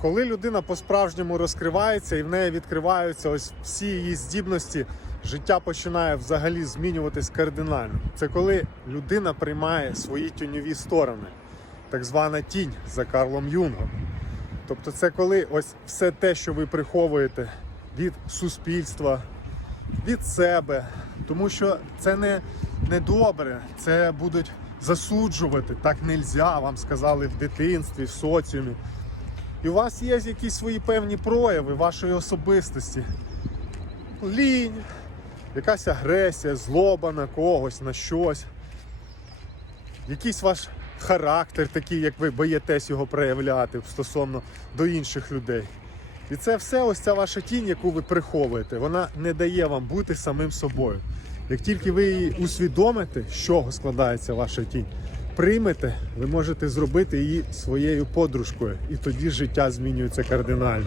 Коли людина по-справжньому розкривається і в неї відкриваються ось всі її здібності, життя починає взагалі змінюватись кардинально. Це коли людина приймає свої тіньові сторони, так звана тінь за Карлом Юнгом. Тобто, це коли ось все те, що ви приховуєте від суспільства, від себе, тому що це не, не добре, це будуть засуджувати. Так нельзя, вам сказали в дитинстві, в соціумі. І у вас є якісь свої певні прояви вашої особистості. Лінь, якась агресія, злоба на когось, на щось. Якийсь ваш характер, такий, як ви боїтесь його проявляти стосовно до інших людей. І це все, ось ця ваша тінь, яку ви приховуєте, вона не дає вам бути самим собою. Як тільки ви її усвідомите, з чого складається ваша тінь, приймете, ви можете зробити її своєю подружкою, і тоді життя змінюється кардинально.